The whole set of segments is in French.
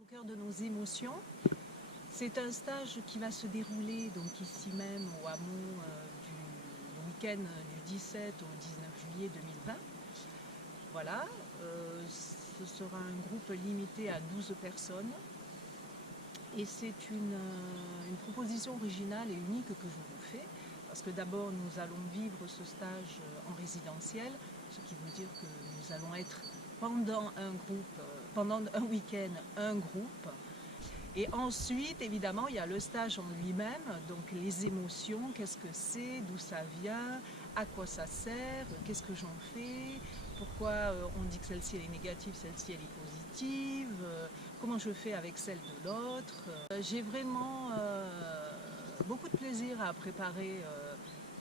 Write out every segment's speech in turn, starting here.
Au cœur de nos émotions, c'est un stage qui va se dérouler donc ici même au hameau le week-end du 17 au 19 juillet 2020. Voilà, ce sera un groupe limité à 12 personnes et c'est une proposition originale et unique que je vous fais parce que d'abord nous allons vivre ce stage en résidentiel, ce qui veut dire que nous allons être pendant un week-end un groupe. Et ensuite, évidemment, il y a le stage en lui-même, donc les émotions, qu'est-ce que c'est, d'où ça vient, à quoi ça sert, qu'est-ce que j'en fais, pourquoi on dit que celle-ci elle est négative, celle-ci elle est positive, comment je fais avec celle de l'autre. J'ai vraiment beaucoup de plaisir à préparer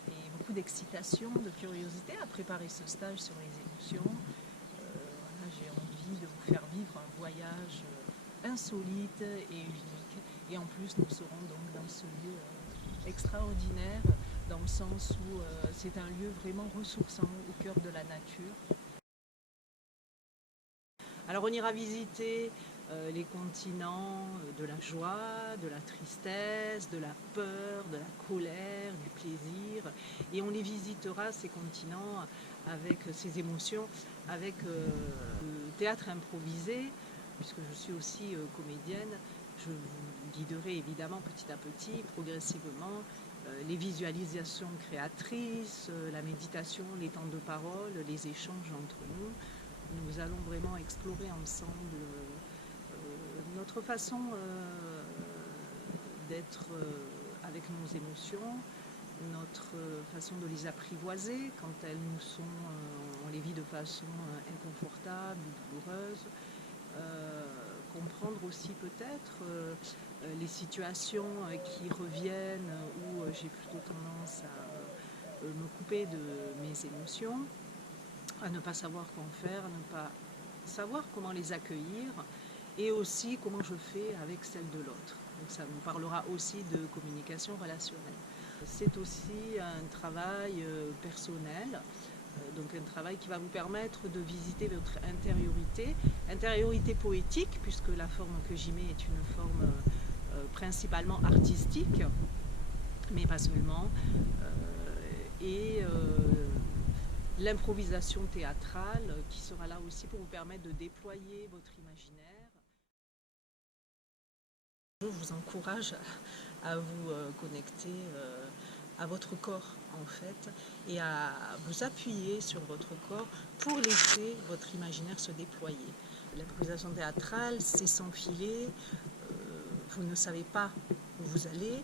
et beaucoup d'excitation, de curiosité à préparer ce stage sur les émotions. Voilà, j'ai envie de vous faire vivre un voyage insolite et unique. Et en plus, nous serons donc dans ce lieu extraordinaire, dans le sens où c'est un lieu vraiment ressourçant au cœur de la nature. Alors on ira visiter les continents de la joie, de la tristesse, de la peur, de la colère, du plaisir. Et on les visitera, ces continents, avec ces émotions, avec le théâtre improvisé, puisque je suis aussi comédienne. Je vous guiderai évidemment petit à petit, progressivement, les visualisations créatrices, la méditation, les temps de parole, les échanges entre nous. Nous allons vraiment explorer ensemble notre façon d'être avec nos émotions, notre façon de les apprivoiser quand elles nous sont, on les vit de façon inconfortable ou douloureuse. Comprendre aussi peut-être les situations qui reviennent où j'ai plutôt tendance à me couper de mes émotions, à ne pas savoir quoi en faire, à ne pas savoir comment les accueillir et aussi comment je fais avec celle de l'autre. Donc ça nous parlera aussi de communication relationnelle. C'est aussi un travail personnel, donc un travail qui va vous permettre de visiter votre intériorité poétique, puisque la forme que j'y mets est une forme principalement artistique, mais pas seulement, et l'improvisation théâtrale qui sera là aussi pour vous permettre de déployer votre imaginaire. Je vous encourage à vous connecter à votre corps en fait et à vous appuyer sur votre corps pour laisser votre imaginaire se déployer. L'improvisation théâtrale, c'est s'enfiler, vous ne savez pas où vous allez,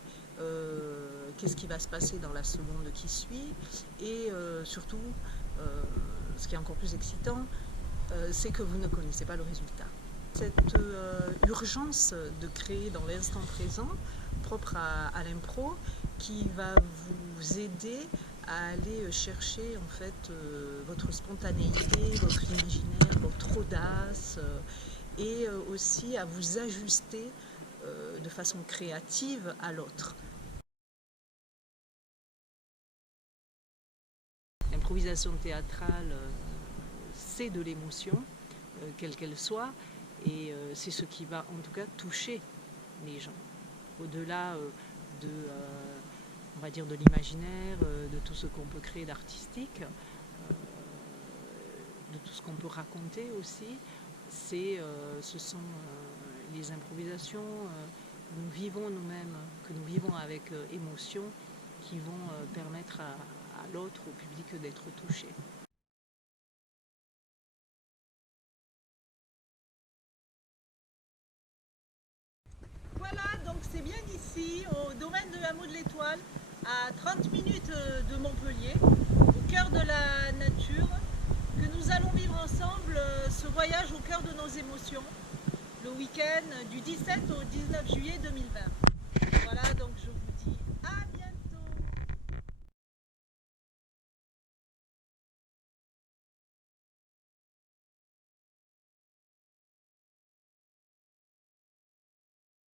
qu'est-ce qui va se passer dans la seconde qui suit et surtout, ce qui est encore plus excitant, c'est que vous ne connaissez pas le résultat. Cette urgence de créer dans l'instant présent, propre à l'impro, qui va vous aider à aller chercher en fait votre spontanéité, votre imaginaire, votre audace et aussi à vous ajuster de façon créative à l'autre. L'improvisation théâtrale, c'est de l'émotion, quelle qu'elle soit, et c'est ce qui va en tout cas toucher les gens. Au-delà on va dire de l'imaginaire, de tout ce qu'on peut créer d'artistique, de tout ce qu'on peut raconter aussi, ce sont les improvisations que nous vivons nous-mêmes, que nous vivons avec émotion, qui vont permettre à l'autre, au public, d'être touché. Voilà, donc c'est bien ici, au domaine de Hameau de l'Étoile, à 30 minutes de Montpellier, au cœur de la nature, que nous allons vivre ensemble ce voyage au cœur de nos émotions, le week-end du 17 au 19 juillet 2020.